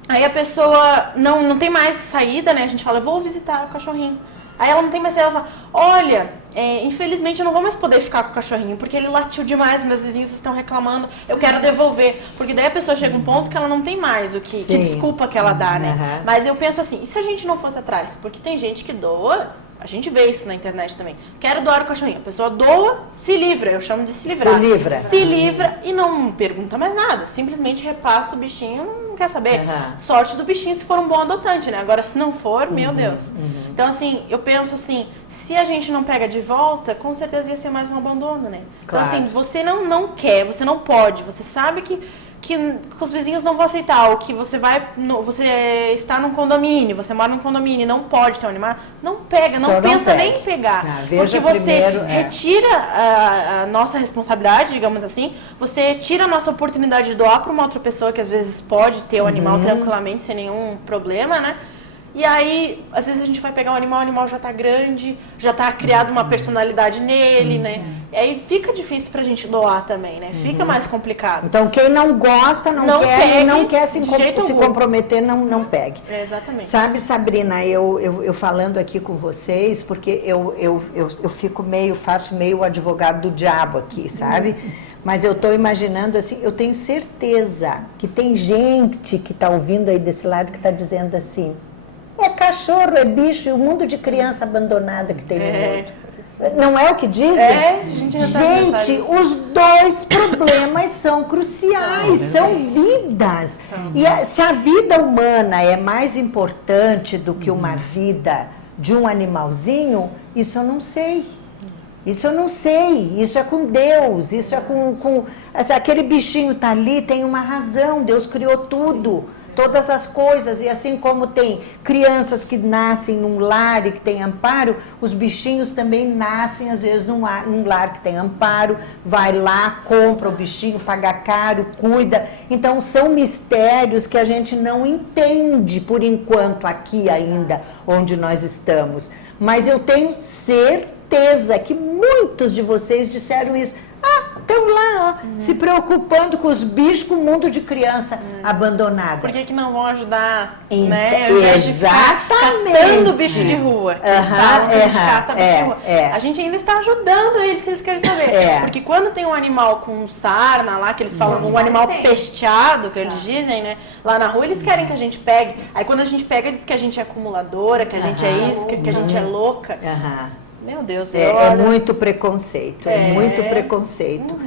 aí a pessoa não tem mais saída, né? A gente fala, eu vou visitar o cachorrinho. Aí ela não tem mais saída, ela fala, olha, infelizmente eu não vou mais poder ficar com o cachorrinho, porque ele latiu demais, meus vizinhos estão reclamando, eu quero devolver. Porque daí a pessoa chega a um ponto que ela não tem mais que desculpa que ela dá, né? Mas eu penso assim, e se a gente não fosse atrás? Porque tem gente que doa, a gente vê isso na internet também. Quero doar o cachorrinho. A pessoa doa, se livra, eu chamo de se livrar. Se livra e não pergunta mais nada, simplesmente repassa o bichinho, não quer saber. Sorte do bichinho se for um bom adotante, né? Agora, se não for, meu Deus. Então, assim, eu penso assim, se a gente não pega de volta, com certeza ia ser mais um abandono, né? Então, assim, você não quer, você não pode, você sabe que os vizinhos não vão aceitar, ou que você está num condomínio, você mora num condomínio e não pode ter um animal, não pega, não pensa nem em pegar. Porque você retira a nossa responsabilidade, digamos assim, você tira a nossa oportunidade de doar para uma outra pessoa que às vezes pode ter o animal tranquilamente, sem nenhum problema, né? E aí, às vezes a gente vai pegar o animal já tá grande, já tá criado uma personalidade nele, né? E aí fica difícil pra gente doar também, né? Fica mais complicado. Então quem não gosta, não quer se comprometer, não pegue. Exatamente. Sabe, Sabrina, eu falando aqui com vocês, porque eu faço meio o advogado do diabo aqui, sabe? Mas eu estou imaginando assim, eu tenho certeza que tem gente que está ouvindo aí desse lado que está dizendo assim, é cachorro, é bicho, e o mundo de criança abandonada que tem no mundo. Não é o que dizem? Gente, os dois problemas são cruciais, são vidas. E se a vida humana é mais importante do que uma vida de um animalzinho, isso eu não sei. Isso eu não sei, isso é com Deus, isso é com aquele bichinho tá ali, tem uma razão, Deus criou tudo. Todas as coisas, e assim como tem crianças que nascem num lar e que tem amparo, os bichinhos também nascem às vezes num lar que tem amparo, vai lá, compra o bichinho, paga caro, cuida. Então são mistérios que a gente não entende por enquanto aqui ainda, onde nós estamos. Mas eu tenho certeza que muitos de vocês disseram isso. estão lá, ó, se preocupando com os bichos, com o mundo de criança abandonada. Por que não vão ajudar, Então, né? Ao invés de ficar catando bicho de rua. Eles falam que a gente cata bicho de rua. A gente ainda está ajudando eles, se eles querem saber. Porque quando tem um animal com sarna lá, que eles falam, um animal pesteado, que eles dizem, né? Lá na rua, eles querem que a gente pegue. Aí quando a gente pega, diz que a gente é acumuladora, que a gente é isso, que a gente é louca. Meu Deus, é muito preconceito, muito preconceito.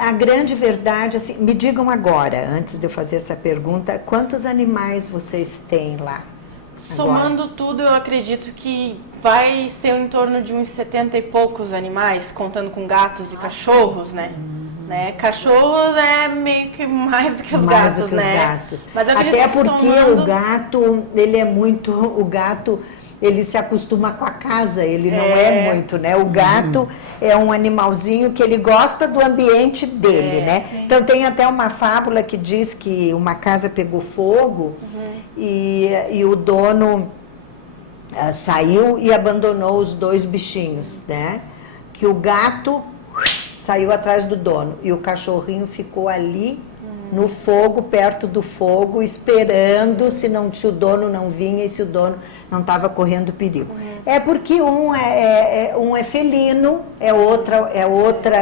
A grande verdade, assim, me digam agora, antes de eu fazer essa pergunta, quantos animais vocês têm lá? Somando tudo, eu acredito que vai ser em torno de uns 70 e poucos animais, contando com gatos e cachorros, né? Cachorros é meio que mais do que os gatos, do que né? Os gatos. Mas eu até porque somando... o gato, ele é muito... O gato, ele se acostuma com a casa, ele não é muito, né? O gato é um animalzinho que ele gosta do ambiente dele, né? Sim. Então tem até uma fábula que diz que uma casa pegou fogo e o dono saiu e abandonou os 2 bichinhos, né? Que o gato saiu atrás do dono e o cachorrinho ficou ali no fogo, perto do fogo, esperando se o dono não vinha e se o dono não estava correndo perigo. É porque um é felino,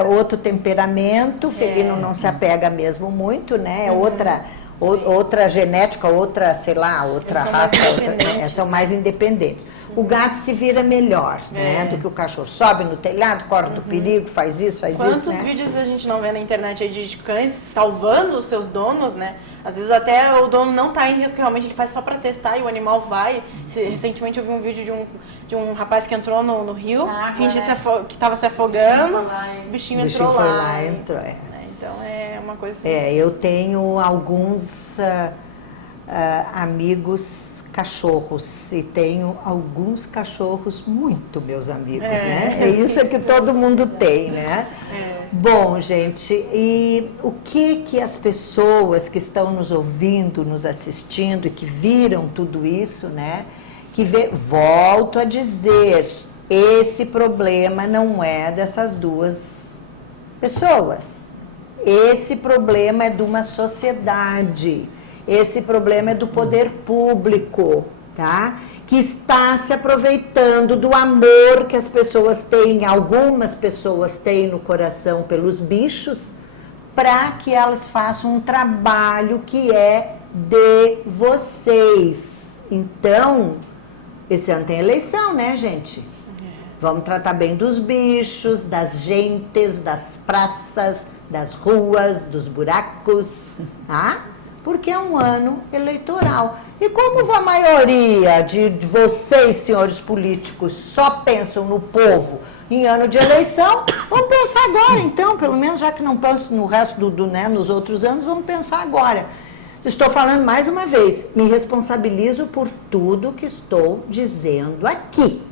outro temperamento, felino não se apega mesmo muito, né? É outra genética, outra raça, são mais independentes. O gato se vira melhor, né, do que o cachorro. Sobe no telhado, corre do perigo, faz isso, Quantos né? vídeos a gente não vê na internet aí de cães salvando os seus donos, né? Às vezes até o dono não está em risco, realmente ele faz só para testar e o animal vai. Recentemente eu vi um vídeo de um rapaz que entrou no rio, fingiu que estava se afogando, o bichinho entrou lá. Então é uma coisa assim. Eu tenho alguns amigos cachorros e tenho alguns cachorros muito meus amigos, né? É isso que todo mundo tem, né? Bom, gente, e o que as pessoas que estão nos ouvindo, nos assistindo e que viram tudo isso, né? Volto a dizer, esse problema não é dessas 2 pessoas. Esse problema é de uma sociedade. Esse problema é do poder público, tá? Que está se aproveitando do amor que as pessoas têm, algumas pessoas têm no coração pelos bichos, para que elas façam um trabalho que é de vocês. Então, esse ano tem eleição, né, gente? Vamos tratar bem dos bichos, das gentes, das praças, das ruas, dos buracos, tá? Porque é um ano eleitoral. E como a maioria de vocês, senhores políticos, só pensam no povo em ano de eleição, vamos pensar agora, então, pelo menos já que não penso no resto nos outros anos, vamos pensar agora. Estou falando mais uma vez, me responsabilizo por tudo que estou dizendo aqui.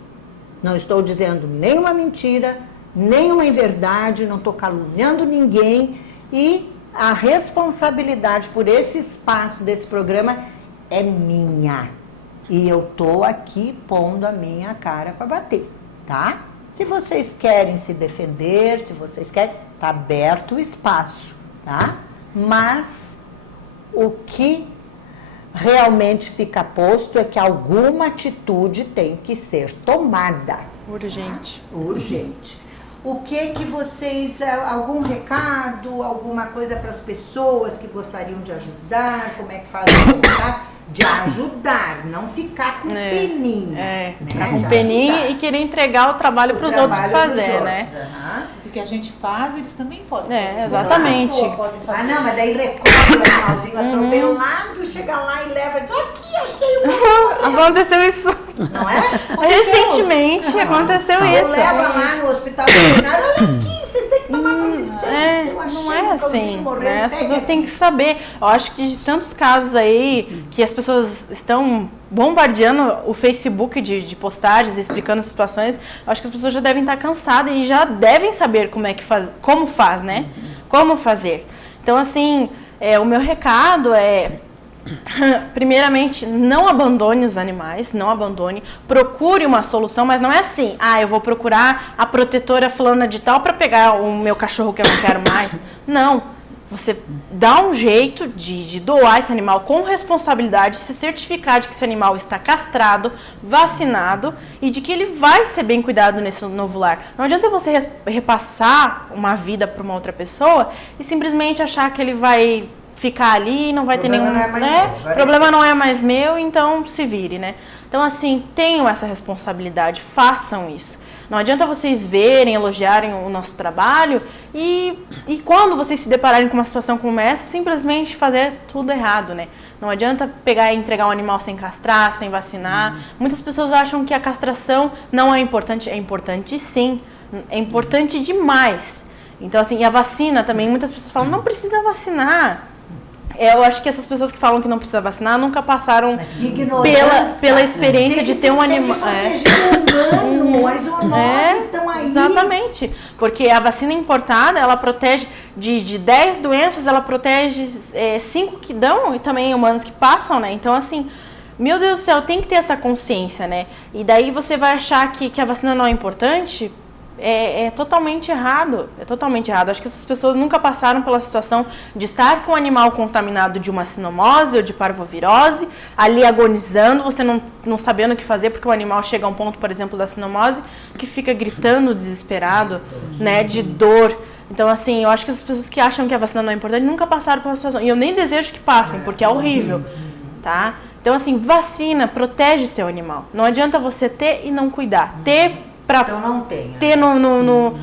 Não estou dizendo nenhuma mentira, nenhuma inverdade, não estou caluniando ninguém e a responsabilidade por esse espaço desse programa é minha. E eu estou aqui pondo a minha cara para bater, tá? Se vocês querem se defender, se vocês querem, tá aberto o espaço, tá? Mas o que realmente fica posto é que alguma atitude tem que ser tomada. Urgente. Tá? Urgente. O que vocês, algum recado, alguma coisa para as pessoas que gostariam de ajudar, como é que fazem de ajudar, não ficar com peninha. Né? Ficar com peninha e querer entregar o trabalho para os outros fazer, né? O que a gente faz, eles também podem fazer. Exatamente. Não, mas daí recorre o animalzinho atropelado, chega lá e leva e diz, aqui, achei uma Aconteceu isso. Não é? Recentemente aconteceu isso. Leva lá no hospital veterinário, olha aqui, vocês têm que tomar providência. Não é assim, né? As pessoas têm que saber. Eu acho que de tantos casos aí que as pessoas estão bombardeando o Facebook de postagens, explicando situações, eu acho que as pessoas já devem estar cansadas e já devem saber como faz, né? Como fazer. Então, assim, o meu recado é primeiramente, não abandone os animais, não abandone, procure uma solução, mas não é assim, eu vou procurar a protetora fulana de tal para pegar o meu cachorro que eu não quero mais. Não. Você dá um jeito de doar esse animal com responsabilidade, se certificar de que esse animal está castrado, vacinado e de que ele vai ser bem cuidado nesse novo lar. Não adianta você repassar uma vida para uma outra pessoa e simplesmente achar que ele vai ficar ali e não vai ter nenhum... O problema não é mais meu, então se vire, né? Então, assim, tenham essa responsabilidade, façam isso. Não adianta vocês verem, elogiarem o nosso trabalho e quando vocês se depararem com uma situação como essa, simplesmente fazer tudo errado, né? Não adianta pegar e entregar um animal sem castrar, sem vacinar. Muitas pessoas acham que a castração não é importante. É importante sim, é importante demais. Então, assim, e a vacina também, muitas pessoas falam, não precisa vacinar. Eu acho que essas pessoas que falam que não precisa vacinar nunca passaram pela experiência de ter um animal. As zoonoses estão aí. Exatamente. Porque a vacina importada, ela protege de 10 doenças, ela protege 5 que dão e também humanos que passam, né? Então, assim, meu Deus do céu, tem que ter essa consciência, né? E daí você vai achar que a vacina não é importante. É totalmente errado, Acho que essas pessoas nunca passaram pela situação de estar com o animal contaminado de uma sinomose ou de parvovirose, ali agonizando, você não sabendo o que fazer, porque o animal chega a um ponto, por exemplo, da sinomose, que fica gritando desesperado, né, de dor. Então, assim, eu acho que essas pessoas que acham que a vacina não é importante nunca passaram pela situação. E eu nem desejo que passem, porque é horrível, tá? Então, assim, vacina, protege seu animal. Não adianta você ter e não cuidar. Então não tenha. Ter no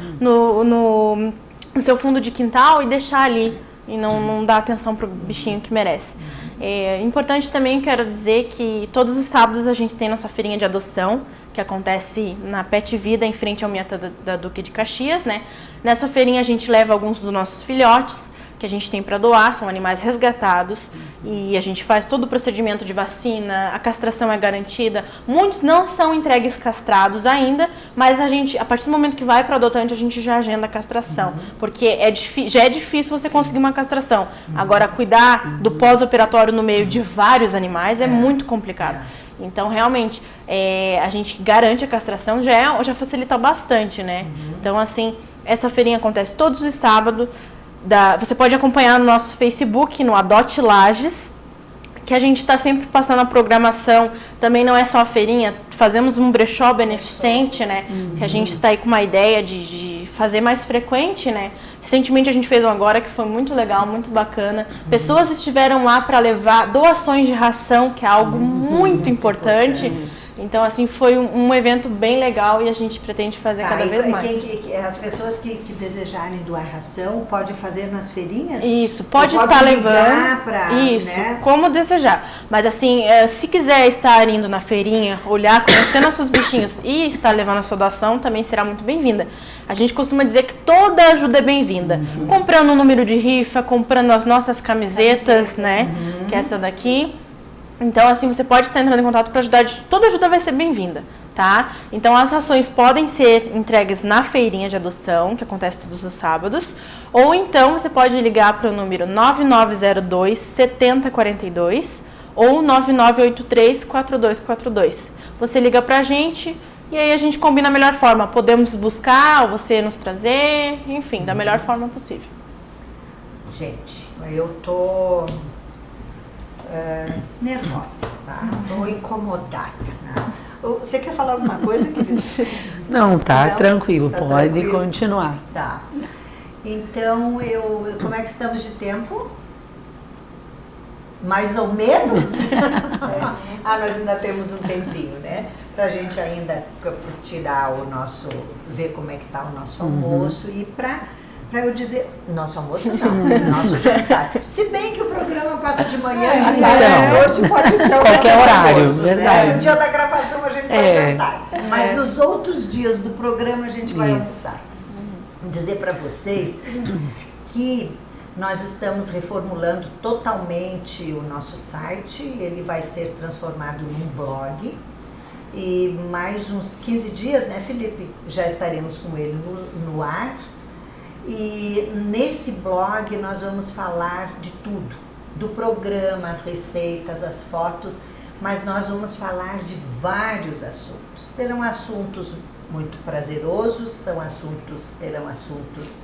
seu fundo de quintal e deixar ali e não dar atenção pro bichinho que merece. É importante também, quero dizer que todos os sábados a gente tem nossa feirinha de adoção, que acontece na Pet Vida, em frente ao Miata da Duque de Caxias, né? Nessa feirinha a gente leva alguns dos nossos filhotes que a gente tem para doar, são animais resgatados e a gente faz todo o procedimento de vacina, a castração é garantida. Muitos não são entregues castrados ainda, mas a partir do momento que vai para o adotante, a gente já agenda a castração, porque já é difícil você conseguir uma castração. Agora, cuidar do pós-operatório no meio de vários animais é muito complicado. Então, realmente, a gente garante a castração, já facilita bastante, né? Então, assim, essa feirinha acontece todos os sábados. Você pode acompanhar no nosso Facebook, no Adote Lages, que a gente está sempre passando a programação. Também não é só a feirinha, fazemos um brechó beneficente, né? Que a gente está aí com uma ideia de fazer mais frequente, né? Recentemente a gente fez um agora que foi muito legal, muito bacana. Pessoas estiveram lá para levar doações de ração, que é algo muito importante. Então, assim, foi um evento bem legal e a gente pretende fazer cada vez mais. As pessoas que desejarem doar ração, pode fazer nas feirinhas? Isso, pode estar levando. Isso, né? Como desejar. Mas, assim, se quiser estar indo na feirinha, olhar, conhecer nossos bichinhos e estar levando a sua doação, também será muito bem-vinda. A gente costuma dizer que toda ajuda é bem-vinda. Comprando um número de rifa, comprando as nossas camisetas, né? Que é essa daqui. Então, assim, você pode estar entrando em contato para ajudar. Toda ajuda vai ser bem-vinda, tá? Então, as rações podem ser entregues na feirinha de adoção, que acontece todos os sábados. Ou então, você pode ligar para o número 9902-7042 ou 9983-4242. Você liga para a gente e aí a gente combina a melhor forma. Podemos buscar ou você nos trazer, enfim, da melhor forma possível. Gente, eu tô... nervosa, tá? Tô incomodada. Né? Você quer falar alguma coisa, querida? Não, tranquilo, pode tranquilo. Continuar. Tá. Então, como é que estamos de tempo? Mais ou menos? Nós ainda temos um tempinho, né? Pra gente ainda tirar ver como é que tá o nosso almoço e pra eu dizer, nosso almoço não, nosso jantar. Se bem que o programa passa de manhã, de tarde, à noite, pode ser qualquer horário, almoço, verdade. Né? No dia da gravação a gente vai jantar, mas nos outros dias do programa a gente vai almoçar. Vou dizer para vocês que nós estamos reformulando totalmente o nosso site, ele vai ser transformado num blog. E mais uns 15 dias, né, Felipe? Já estaremos com ele no ar. E nesse blog nós vamos falar de tudo, do programa, as receitas, as fotos, mas nós vamos falar de vários assuntos. Serão assuntos muito prazerosos, terão assuntos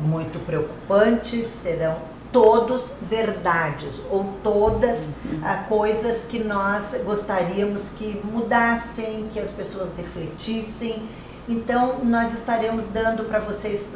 muito preocupantes, serão todos verdades ou todas coisas que nós gostaríamos que mudassem, que as pessoas refletissem. Então, nós estaremos dando para vocês,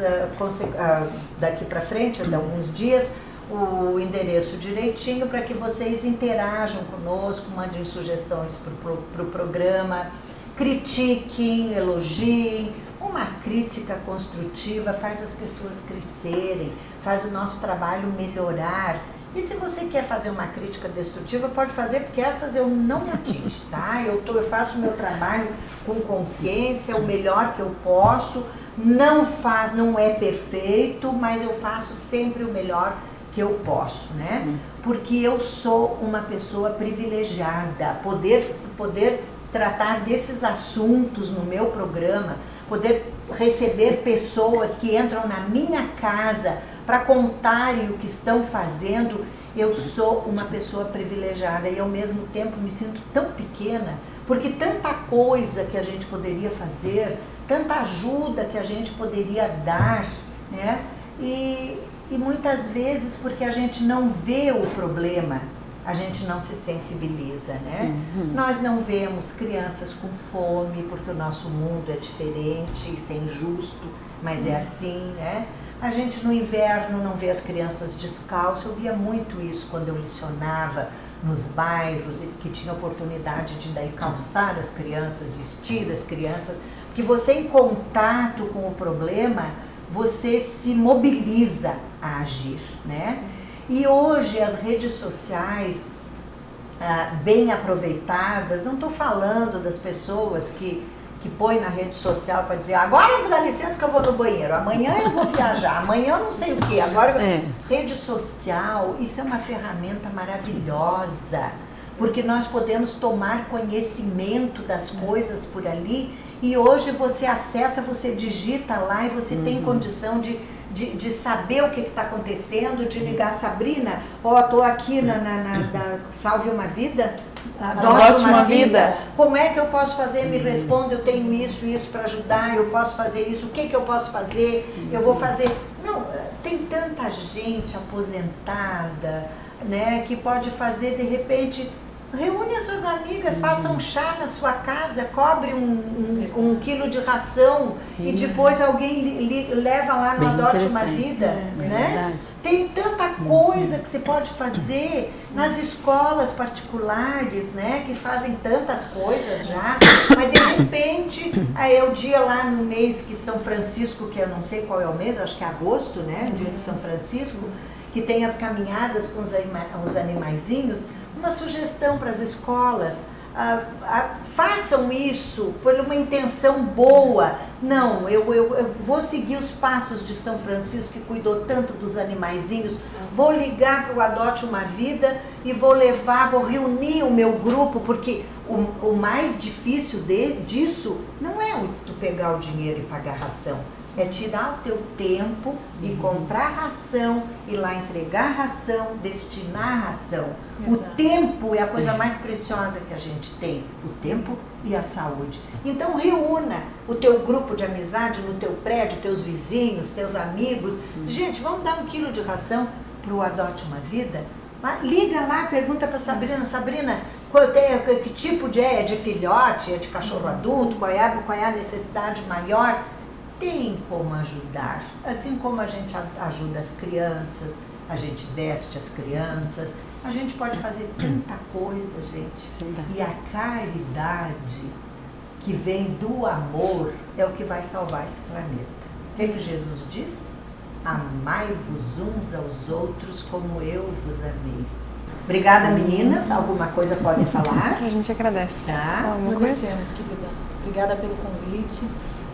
daqui para frente, de alguns dias, o endereço direitinho para que vocês interajam conosco, mandem sugestões para o programa, critiquem, elogiem. Uma crítica construtiva faz as pessoas crescerem, faz o nosso trabalho melhorar. E se você quer fazer uma crítica destrutiva, pode fazer, porque essas eu não me atingo, tá? Eu faço o meu trabalho com consciência, o melhor que eu posso, não é perfeito, mas eu faço sempre o melhor que eu posso, né? Porque eu sou uma pessoa privilegiada, poder tratar desses assuntos no meu programa, poder receber pessoas que entram na minha casa para contarem o que estão fazendo. Eu sou uma pessoa privilegiada e ao mesmo tempo me sinto tão pequena, porque tanta coisa que a gente poderia fazer, tanta ajuda que a gente poderia dar, né? E muitas vezes porque a gente não vê o problema, a gente não se sensibiliza, né? Nós não vemos crianças com fome, porque o nosso mundo é diferente, isso é injusto, mas é assim, né? A gente no inverno não vê as crianças descalças. Eu via muito isso quando eu lecionava nos bairros, e que tinha oportunidade de daí calçar as crianças, vestir as crianças, porque você em contato com o problema, você se mobiliza a agir, né? E hoje as redes sociais, bem aproveitadas, não estou falando das pessoas que põem na rede social para dizer, agora eu vou dar licença que eu vou no banheiro, amanhã eu vou viajar, amanhã eu não sei o que, agora... Rede social, isso é uma ferramenta maravilhosa, porque nós podemos tomar conhecimento das coisas por ali, e hoje você acessa, você digita lá e você tem condição de saber o que está acontecendo, de ligar, Sabrina, estou aqui na Salve uma Vida, Adote uma Vida, como é que eu posso fazer? Me responda, eu tenho isso para ajudar, eu posso fazer isso, o que eu posso fazer? Eu vou fazer... Não, tem tanta gente aposentada, né, que pode fazer, de repente... Reúne as suas amigas, faça um chá na sua casa, cobre um quilo de ração e depois alguém leva lá no Adote uma Vida, né? Tem tanta coisa que você pode fazer nas escolas particulares, né? Que fazem tantas coisas já, mas de repente, aí é o dia lá no mês que São Francisco, que eu não sei qual é o mês, acho que é agosto, né? Dia de São Francisco, que tem as caminhadas com os animaizinhos. Uma sugestão para as escolas, façam isso por uma intenção boa. Não, eu vou seguir os passos de São Francisco, que cuidou tanto dos animaizinhos, vou ligar para o Adote uma Vida e vou reunir o meu grupo, porque o mais difícil disso não é tu pegar o dinheiro e pagar ração. É tirar o teu tempo e comprar ração, ir lá entregar ração, destinar ração. O tempo é a coisa mais preciosa que a gente tem, o tempo e a saúde. Então reúna o teu grupo de amizade no teu prédio, teus vizinhos, teus amigos. Gente, vamos dar 1 quilo de ração para o Adote uma Vida? Liga lá, pergunta para Sabrina, que tipo é de filhote, é de cachorro adulto, qual é a necessidade maior? Tem como ajudar, assim como a gente ajuda as crianças, a gente veste as crianças, a gente pode fazer tanta coisa, gente. E a caridade que vem do amor é o que vai salvar esse planeta. O que Jesus disse? Amai-vos uns aos outros como eu vos amei. Obrigada, meninas. Alguma coisa podem falar? A gente agradece. Tá? Agradecemos, querida. Obrigada pelo convite.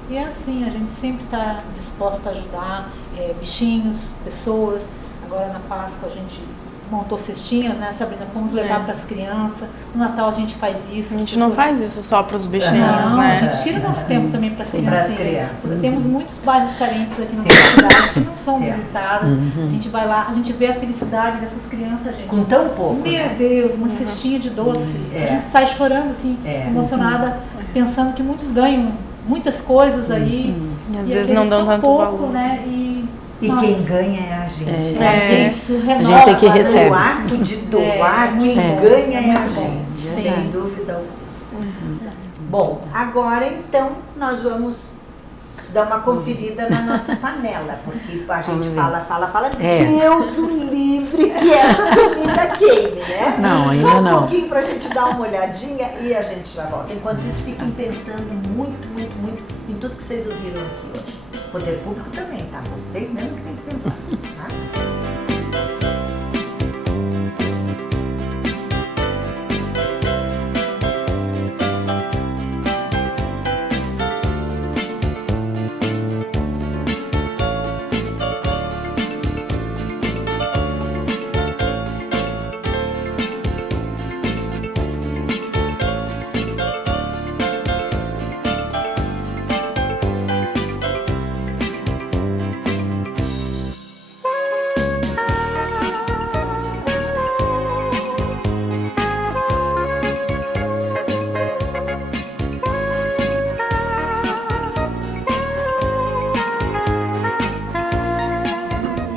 E é assim, a gente sempre está disposta a ajudar bichinhos, pessoas. Agora na Páscoa a gente montou cestinhas, né, Sabrina? Fomos levar para as crianças. No Natal a gente faz isso. A gente não faz isso só para os bichinhos, não, né? A gente tira nosso tempo também para as crianças. Porque temos muitos bairros carentes aqui na nossa cidade que não são visitados. A gente vai lá, a gente vê a felicidade dessas crianças, gente. Com tão pouco. Meu Deus, uma cestinha de doce. A gente sai chorando, assim, emocionada, pensando que muitos ganham muitas coisas aí. E às vezes não dão tanto pouco, valor. Né? E quem ganha é a gente. A gente é que recebe. O ato de doar, quem ganha é a gente, sem dúvida alguma. Bom, agora então nós vamos dar uma conferida na nossa panela, porque a gente fala, Deus o livre que essa comida queime, né? Não, ainda Só um não. pouquinho pra gente dar uma olhadinha e a gente já volta. Enquanto isso, fiquem pensando muito em tudo que vocês ouviram aqui hoje. O poder público também, tá? Vocês mesmo que tem que pensar, tá?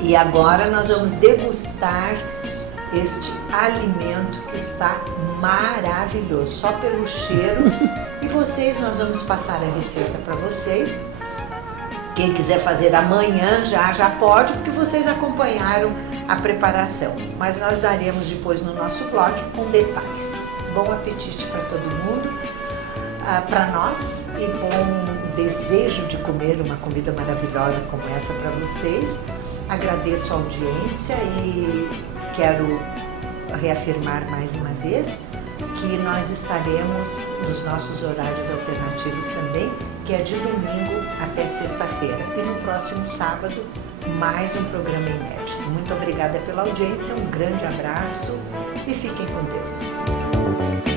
E agora nós vamos degustar este alimento que está maravilhoso, só pelo cheiro. E nós vamos passar a receita para vocês. Quem quiser fazer amanhã já pode, porque vocês acompanharam a preparação. Mas nós daremos depois no nosso blog com detalhes. Bom apetite para todo mundo, para nós, e bom desejo de comer uma comida maravilhosa como essa para vocês. Agradeço a audiência e quero reafirmar mais uma vez que nós estaremos nos nossos horários alternativos também, que é de domingo até sexta-feira. E no próximo sábado, mais um programa inédito. Muito obrigada pela audiência, um grande abraço e fiquem com Deus.